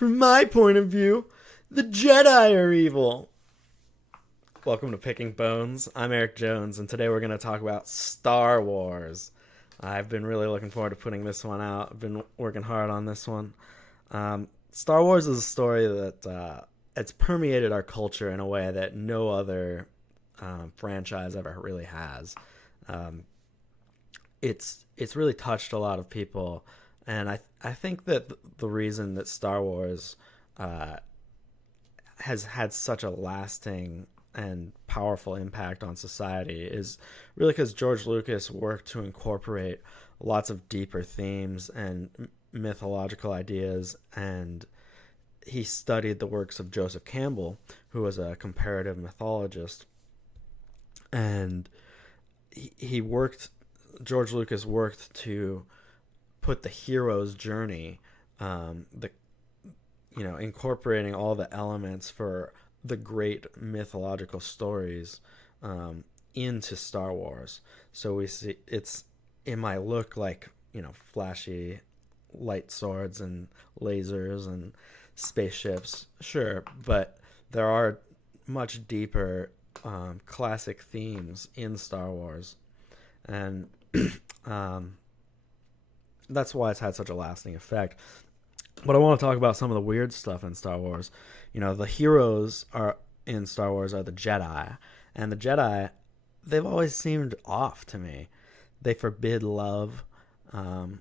From my point of view, the Jedi are evil. Welcome to Picking Bones. I'm Eric Jones, and today we're going to talk about Star Wars. I've been really looking forward to putting this one out. I've been working hard on this one. Star Wars is a story that it's permeated our culture in a way that no other franchise ever really has. Um, it's really touched a lot of people, and I think that the reason that Star Wars uh, has had such a lasting and powerful impact on society is really because George Lucas worked to incorporate lots of deeper themes and mythological ideas, and he studied the works of Joseph Campbell, who was a comparative mythologist, and he worked. George Lucas worked to put the hero's journey, the incorporating all the elements for the great mythological stories into Star Wars. So we see it might look like flashy light swords and lasers and spaceships, sure, but there are much deeper classic themes in Star Wars, and um, that's why it's had such a lasting effect. But I want to talk about some of the weird stuff in Star Wars. The heroes are in Star Wars are the Jedi, and the Jedi, they've always seemed off to me. They forbid love,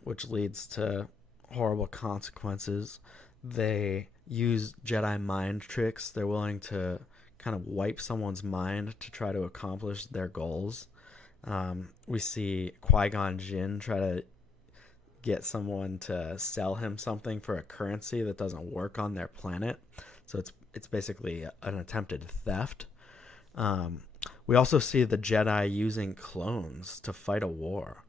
which leads to horrible consequences. They use Jedi mind tricks. They're willing to kind of wipe someone's mind to try to accomplish their goals. We see Qui-gon Jinn try to get someone to sell him something for a currency that doesn't work on their planet. So it's basically an attempted theft. We also see the Jedi using clones to fight a war.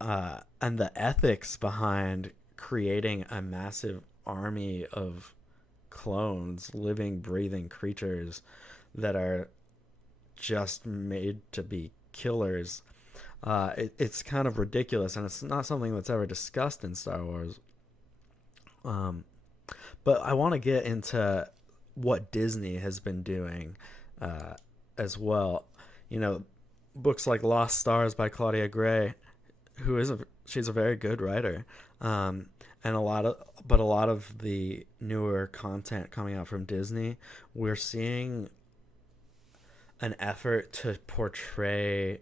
And the ethics behind creating a massive army of clones, living, breathing creatures that are just made to be killers. It's kind of ridiculous, and it's not something that's ever discussed in Star Wars. But I want to get into what Disney has been doing as well. Books like Lost Stars by Claudia Gray, she's a very good writer, and a lot of the newer content coming out from Disney, we're seeing an effort to portray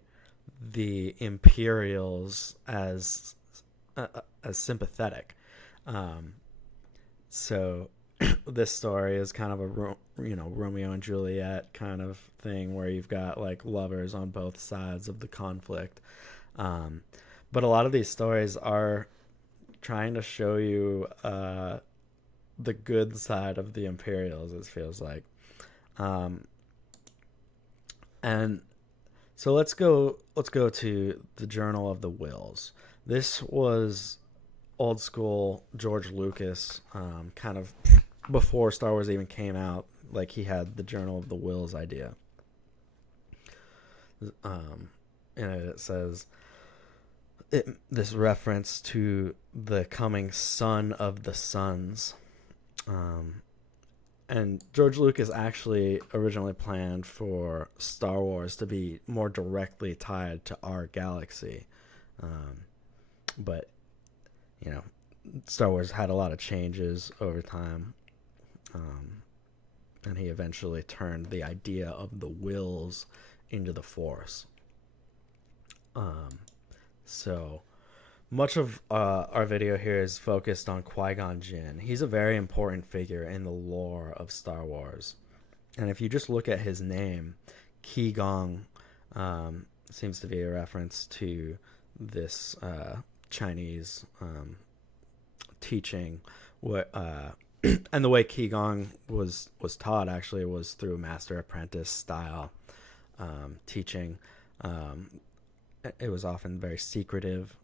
the Imperials as sympathetic. So this story is kind of a Romeo and Juliet kind of thing where you've got like lovers on both sides of the conflict. But a lot of these stories are trying to show you the good side of the Imperials, it feels like. And so let's go to the Journal of the Wills. This was old school George Lucas, kind of before Star Wars even came out. Like, he had the Journal of the Wills idea. And it says this reference to the coming son of the suns. And George Lucas actually originally planned for Star Wars to be more directly tied to our galaxy. But, Star Wars had a lot of changes over time. And he eventually turned the idea of the wills into the Force. So much of our video here is focused on Qui-Gon Jinn. He's a very important figure in the lore of Star Wars. And if you just look at his name, qui-gon, seems to be a reference to this Chinese teaching. And the way qui-gon was taught actually was through master-apprentice style teaching. It was often very secretive.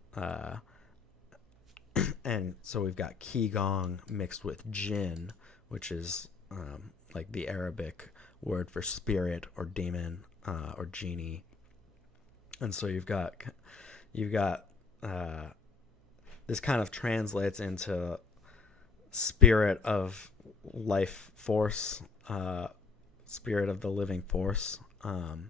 And so we've got qui-gon mixed with jinn, which is like the Arabic word for spirit or demon or genie. And so you've got this kind of translates into spirit of life force, spirit of the living force, and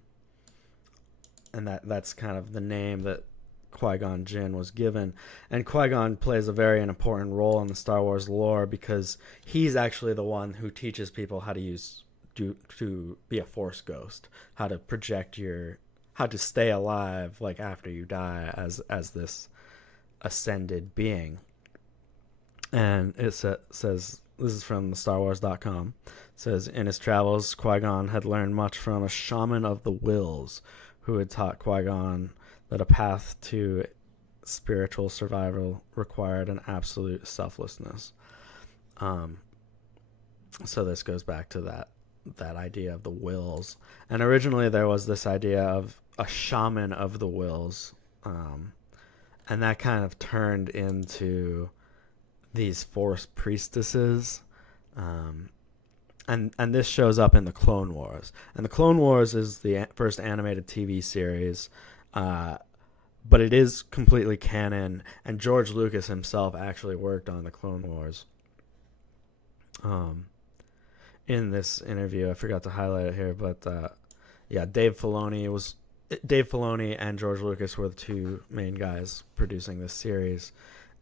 that's kind of the name that Qui-Gon Jinn was given. And Qui-Gon plays a very important role in the Star Wars lore because he's actually the one who teaches people how to be a Force ghost, how to project how to stay alive like after you die as this ascended being. And it says, this is from StarWars.com. It says, in his travels, Qui-Gon had learned much from a shaman of the Wills who had taught Qui-Gon that a path to spiritual survival required an absolute selflessness. So this goes back to that idea of the Wills. And originally there was this idea of a shaman of the Wills. And that kind of turned into these Force priestesses. And this shows up in the Clone Wars. And the Clone Wars is the first animated TV series, but it is completely canon, and George Lucas himself actually worked on the Clone Wars. In this interview, I forgot to highlight it here, but Dave Filoni and George Lucas were the two main guys producing this series,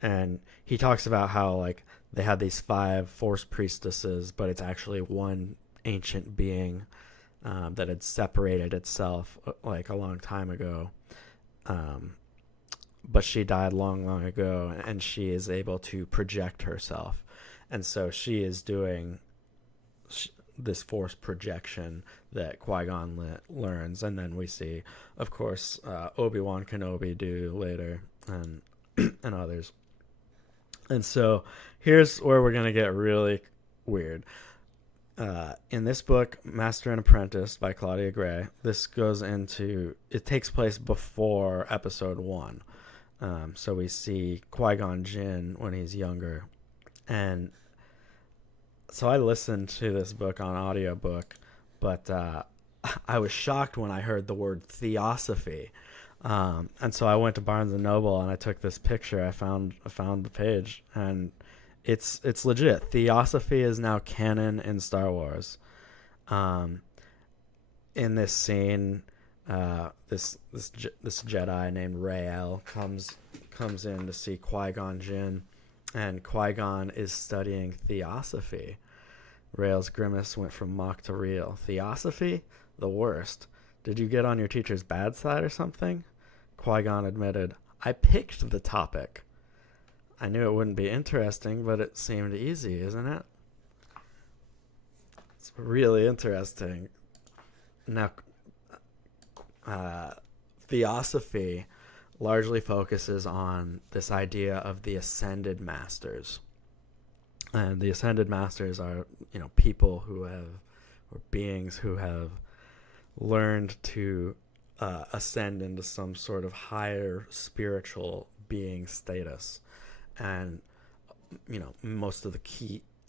and he talks about how like they had these 5 Force priestesses, but it's actually one ancient being that had separated itself like a long time ago. But she died long, long ago, and she is able to project herself. And so she is doing this Force projection that Qui-Gon learns. And then we see, of course, Obi-Wan Kenobi do later, and and others. And so here's where we're going to get really weird. In this book, Master and Apprentice by Claudia Gray, it takes place before episode 1. So we see Qui-Gon Jinn when he's younger. And so I listened to this book on audiobook, but I was shocked when I heard the word theosophy. And so I went to Barnes & Noble and I took this picture. I found the page, and it's legit. Theosophy is now canon in Star Wars. In this scene, this Jedi named Rael comes in to see Qui-Gon Jinn, and Qui-Gon is studying theosophy. Rael's grimace went from mock to real. Theosophy? The worst. Did you get on your teacher's bad side or something? Qui-Gon admitted, I picked the topic. I knew it wouldn't be interesting, but it seemed easy, isn't it? It's really interesting. Now, theosophy largely focuses on this idea of the ascended masters. And the ascended masters are, people or beings who have learned to ascend into some sort of higher spiritual being status. And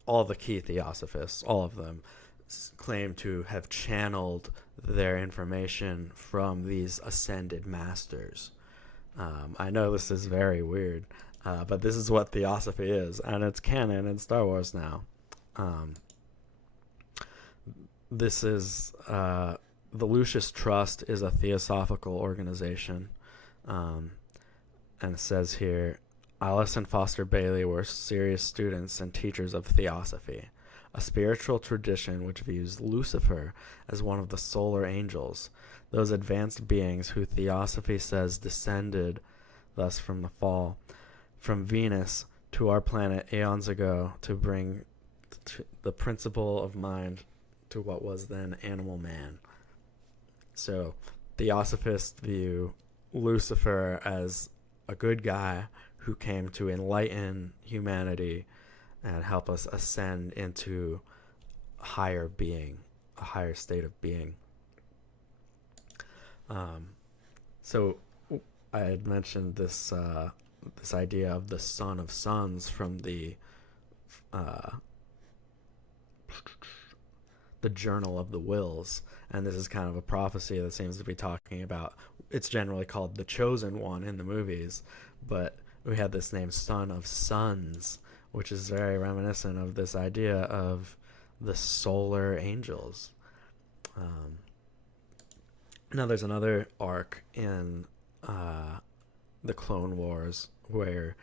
all the key theosophists, all of them, claim to have channeled their information from these ascended masters. I know this is very weird, but this is what theosophy is, and it's canon in Star Wars now. This is the Lucius Trust is a theosophical organization, and it says here, Alice and Foster Bailey were serious students and teachers of theosophy, a spiritual tradition which views Lucifer as one of the solar angels, those advanced beings who theosophy says descended thus from the fall, from Venus to our planet eons ago to bring the principle of mind to what was then animal man. So theosophists view Lucifer as a good guy who came to enlighten humanity and help us ascend into a higher being, a higher state of being. So I had mentioned this idea of the Son of Sons from the Journal of the Wills, and this is kind of a prophecy that seems to be talking about, it's generally called the Chosen One in the movies, but we had this name Son of Sons, which is very reminiscent of this idea of the solar angels. Now there's another arc in the Clone Wars where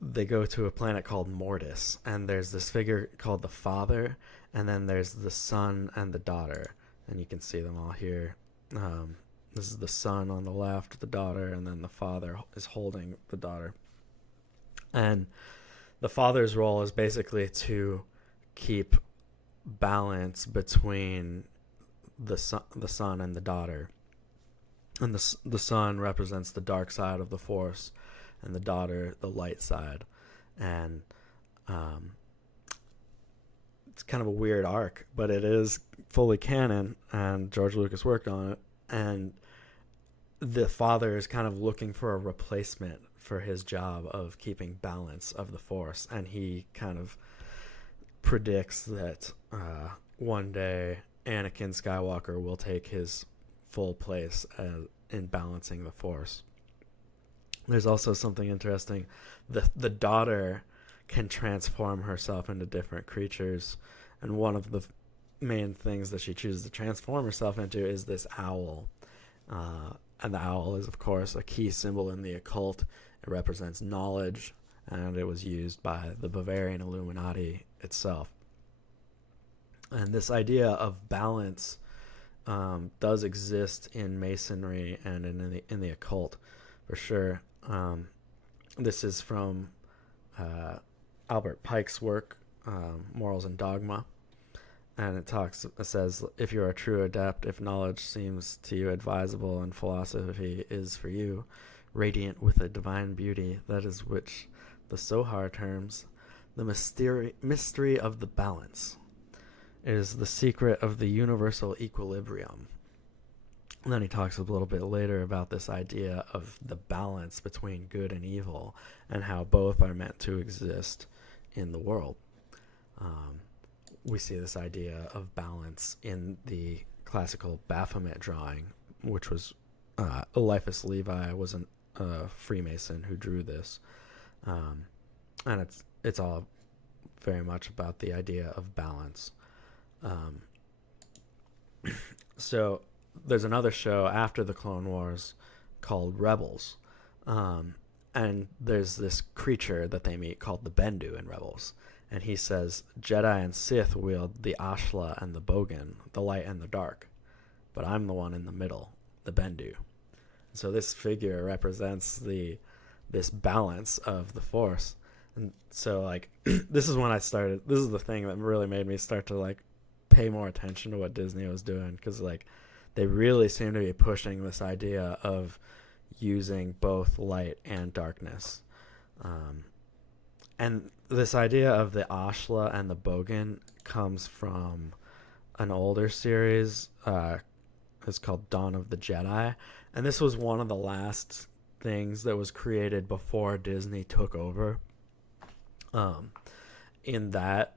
they go to a planet called Mortis, and there's this figure called the Father, and then there's the Son and the Daughter, and you can see them all here. This is the son on the left, the daughter, and then the father is holding the daughter. And the father's role is basically to keep balance between the son and the daughter. And the son represents the dark side of the Force, and the daughter the light side. And it's kind of a weird arc, but it is fully canon, and George Lucas worked on it. And the father is kind of looking for a replacement for his job of keeping balance of the Force, and he kind of predicts that one day Anakin Skywalker will take his full place in balancing the Force. There's also something interesting. The daughter can transform herself into different creatures, and one of the main things that she chooses to transform herself into is this owl. And the owl is, of course, a key symbol in the occult. It represents knowledge, and it was used by the Bavarian Illuminati itself. And this idea of balance does exist in Masonry and in the occult, for sure. This is from Albert Pike's work, Morals and Dogma. And it says, if you're a true adept, if knowledge seems to you advisable and philosophy is for you, radiant with a divine beauty, that is which the Sohar terms the mystery of the balance. It is the secret of the universal equilibrium. And then he talks a little bit later about this idea of the balance between good and evil and how both are meant to exist in the world. We see this idea of balance in the classical Baphomet drawing, which was Eliphas Levi was a Freemason who drew this, and it's all very much about the idea of balance. So there's another show after the Clone Wars called Rebels, and there's this creature that they meet called the Bendu in Rebels. And he says, Jedi and Sith wield the Ashla and the Bogan, the light and the dark. But I'm the one in the middle, the Bendu. So this figure represents this balance of the Force. And so, like, this is when I started. This is the thing that really made me start to, like, pay more attention to what Disney was doing. Because, like, they really seem to be pushing this idea of using both light and darkness. And this idea of the Ashla and the Bogan comes from an older series. It's called Dawn of the Jedi. And this was one of the last things that was created before Disney took over. In that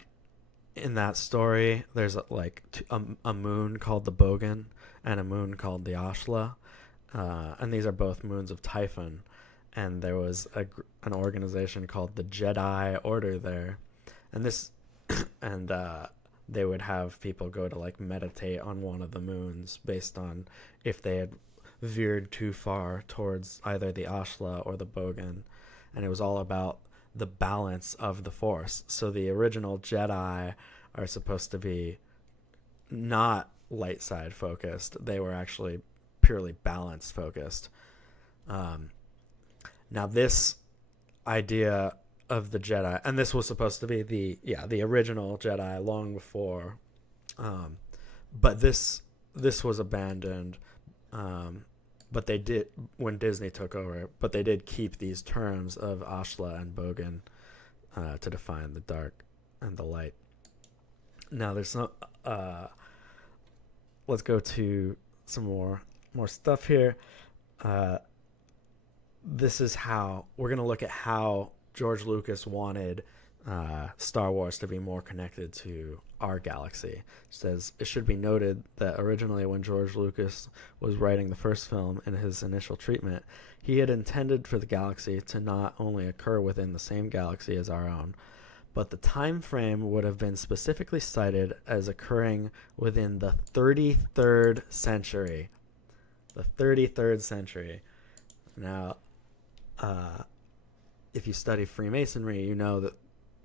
story, there's a moon called the Bogan and a moon called the Ashla. And these are both moons of Typhon. And there was an organization called the Jedi Order there, and they would have people go to like meditate on one of the moons based on if they had veered too far towards either the Ashla or the Bogan, and it was all about the balance of the Force. So the original Jedi are supposed to be not light side focused; they were actually purely balance focused. Now this idea of the Jedi, and this was supposed to be the original Jedi long before, but this was abandoned, but they did when Disney took over. But they did keep these terms of Ashla and Bogan to define the dark and the light. Now there's some. Let's go to some more stuff here. This is how we're going to look at how George Lucas wanted Star Wars to be more connected to our galaxy. It says, it should be noted that originally when George Lucas was writing the first film in his initial treatment, he had intended for the galaxy to not only occur within the same galaxy as our own, but the time frame would have been specifically cited as occurring within the 33rd century. The 33rd century. Now, if you study Freemasonry, you know that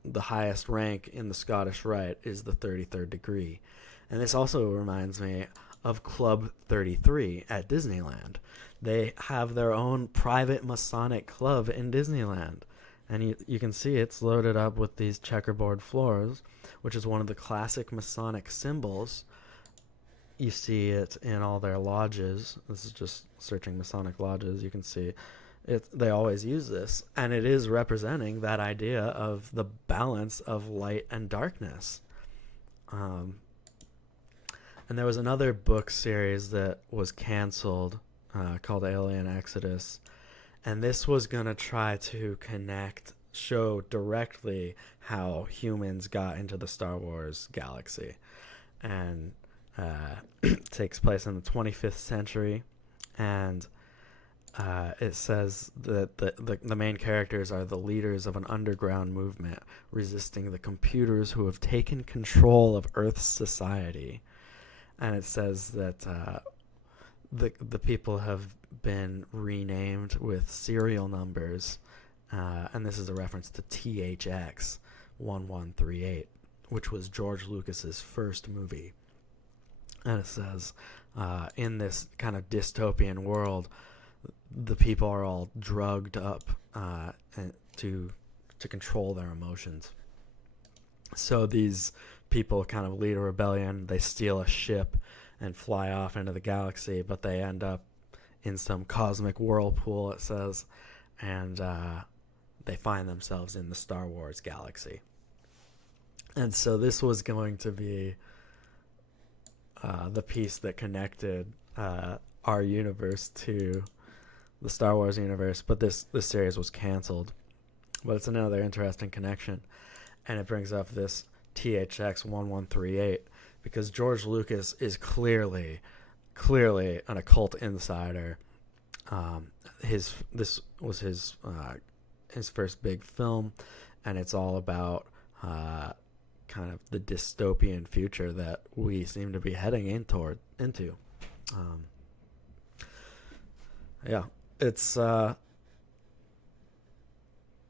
the highest rank in the Scottish Rite is the 33rd degree. And this also reminds me of Club 33 at Disneyland. They have their own private Masonic club in Disneyland. And you can see it's loaded up with these checkerboard floors, which is one of the classic Masonic symbols. You see it in all their lodges. This is just searching Masonic lodges. You can see it. They always use this, and it is representing that idea of the balance of light and darkness. And there was another book series that was canceled called Alien Exodus. And this was going to try to show directly how humans got into the Star Wars galaxy. And it takes place in the 25th century. And it says that the main characters are the leaders of an underground movement resisting the computers who have taken control of Earth's society. And it says that the people have been renamed with serial numbers, and this is a reference to THX 1138, which was George Lucas's first movie. And it says, in this kind of dystopian world, the people are all drugged up and to control their emotions. So these people kind of lead a rebellion. They steal a ship and fly off into the galaxy, but they end up in some cosmic whirlpool, it says, and they find themselves in the Star Wars galaxy. And so this was going to be the piece that connected our universe to the Star Wars universe, but this series was canceled. But it's another interesting connection, and it brings up this THX 1138 because George Lucas is clearly an occult insider. This was his first big film, and it's all about kind of the dystopian future that we seem to be heading into. Yeah, it's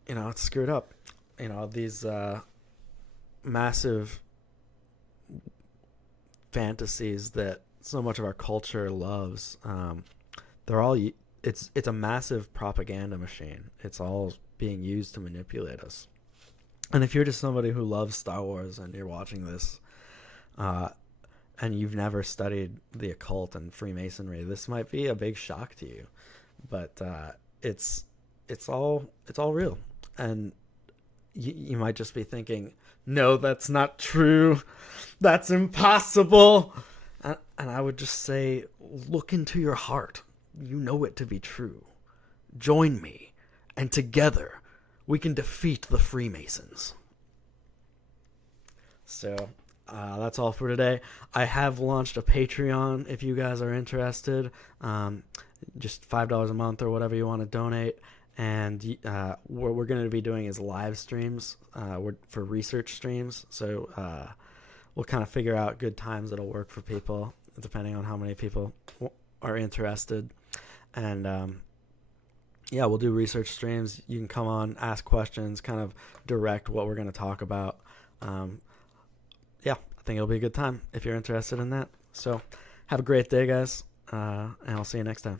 it's screwed up. These massive fantasies that so much of our culture loves, it's a massive propaganda machine. It's all being used to manipulate us. And if you're just somebody who loves Star Wars and you're watching this, and you've never studied the occult and Freemasonry, this might be a big shock to you. But it's all real, and you might just be thinking, no, that's not true. That's impossible. And I would just say, look into your heart. You know it to be true. Join me, and together we can defeat the Freemasons. So that's all for today. I have launched a Patreon if you guys are interested. Just $5 a month or whatever you want to donate. And what we're going to be doing is live streams for research streams. So we'll kind of figure out good times that'll work for people, depending on how many people are interested. And we'll do research streams. You can come on, ask questions, kind of direct what we're going to talk about. I think it'll be a good time if you're interested in that. So have a great day, guys, and I'll see you next time.